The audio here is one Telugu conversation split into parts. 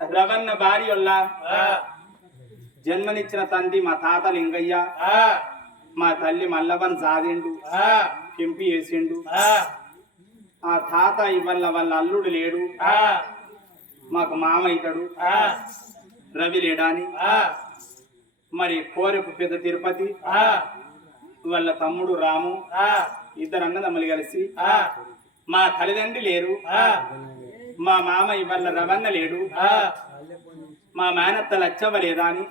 రవన్న భార్యొల్ల జన్మనిచ్చిన తండ్రి మా తాత లింగయ్య, మా తల్లి మల్లవన్ జాదిండు, కెంపి వేసిండు. ఆ తాత ఇవల్ల వాళ్ళ అల్లుడు లేడు, మాకు మామ అవుతాడు, రవి లేడాని. మరి కోరెపు పెద్ద తిరుపతి వాళ్ళ తమ్ముడు రాము, ఇద్దరు అన్నదమ్ములు కలిసి మా తల్లిదండ్రి లేరు, మా మామ ఇవాళ రవన్న లేడు, మా మేనత్త లచ్చవ్వ లేదా అని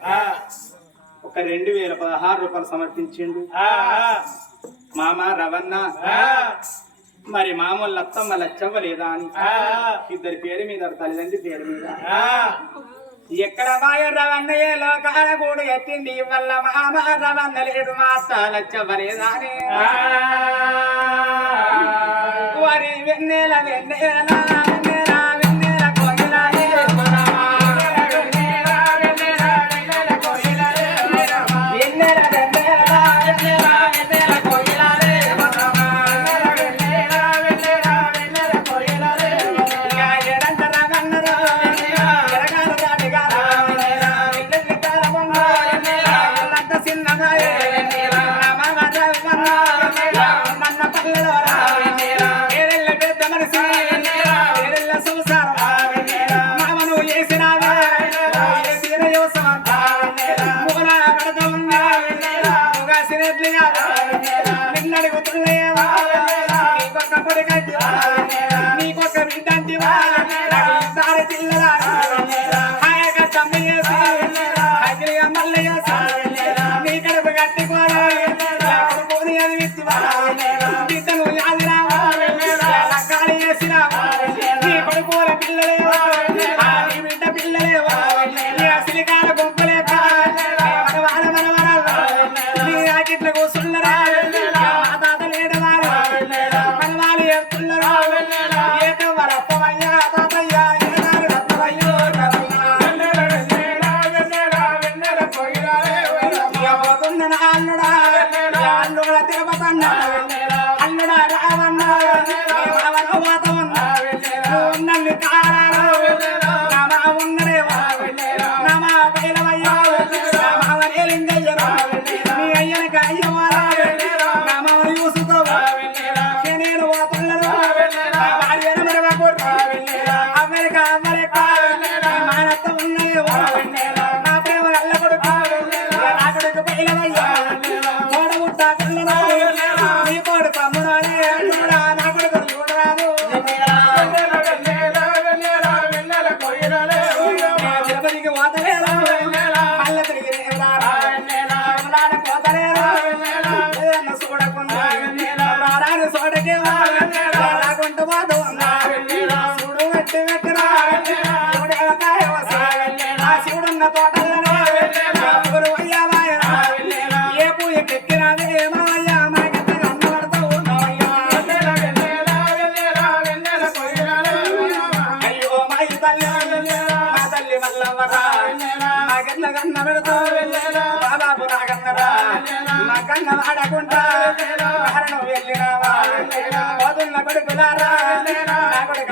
ఒక 2016 రూపాయలు సమర్పించిండు. మామ రవన్న మరి మామూలు లత్తమ్మ లచ్చవ్వ లేదా అని ఇద్దరి పేరు మీద తల్లిదండ్రి పేరు మీద. ఎక్కడ మాయ రవన్నయ్యే లోకాల కూడు ఎత్తింది వల్ల మామ రవన్న లేడు, మా అత్త లచ్చవ్వ లేదా అని. వారి వెన్నెల వెన్నెల నీకొక వింటంటివా సారి పిల్లరా హాయగా తమ్మయ్యేసి మల్లయ్యేసి నీ కడుపు కట్టుకోరా పోని అది విత్తివా బిడ్డను యాదిరావా గాలి వేసిరావా నీ కొడుకోర పిల్లలేవా నీ బిడ్డ పిల్లలేవా నీ అసిలికాల గొప్పలేక మనవరాలు నీ రాకెట్ల కూసున్నరా అల్లుడా రావన్న నన్ను కామా ఉన్నదేవా నామా బయలవయ్యా నామా లింగయ్య నీ అయ్యనక అయ్యవారా నామా చూసుకోవా నేను పోతున్నారు భార్యను మరవకూడదు అమెరికా అమెరికా మానత్త ఉన్నాయేవా నా ప్రేమ అల్ల కొడుకు నా కొడుకు బయలవయ్యా శివుడున్న తోటల్లో ఏ పూజ ఎక్కిరాదే మావయ్యా మాకెత్త అన్నపడతా ఉన్నావయ్యా. అయ్యో మా తల్లి మా తల్లి మల్లవ్వరా మాకెట్ల కన్న పెడతావు బాబాబు నాగన్నరా మా కన్న వాడకుండా కారణం వెళ్ళినావా పోతున్న కొడుకులారా నా కొడుక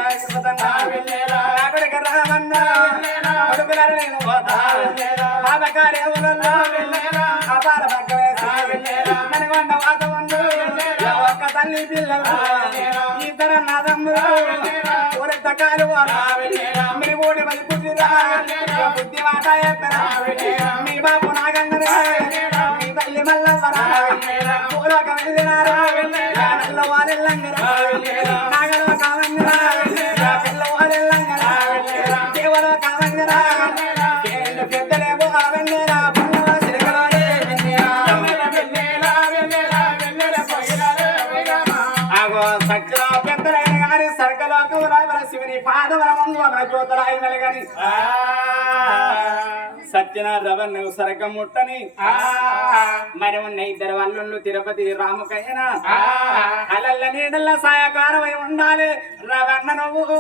నా కొడుక రామన్నా కొడుకులారా నేను పోతా బాబకారే ఊళ్ళో అపార పక్క వేసి ననగొండ వాతవండు ఒక్క తల్లి పిల్లలు ఇద్దరు నా తమ్ముడు ఊరెత్త కాలు మీరు ఓడి పది పుట్టిరా బుద్ధి మాట ఎత్తరా మీ బాబు నాగన్నరే మీ తల్లి మల్లవ్వరా పూలోక వెళ్ళినారా నల్ల వారెల్లంగరా నాగలో కావంగరా పిల్ల వారెల్లంగరా దేవలో కావంగరా పెద్దలేమో అవన్నరా శివుని పాదవరమందు అమర జ్యోతులాయి వెలగని సత్యనారాయణ రవన్ సరకం ముట్టని మరి ఉన్న ఇద్దరు వల్లుళ్ళు తిరుపతి రాముకైన అలల్ల నీడల్ల సాయకారమై ఉండాలి రవన్న నువ్వు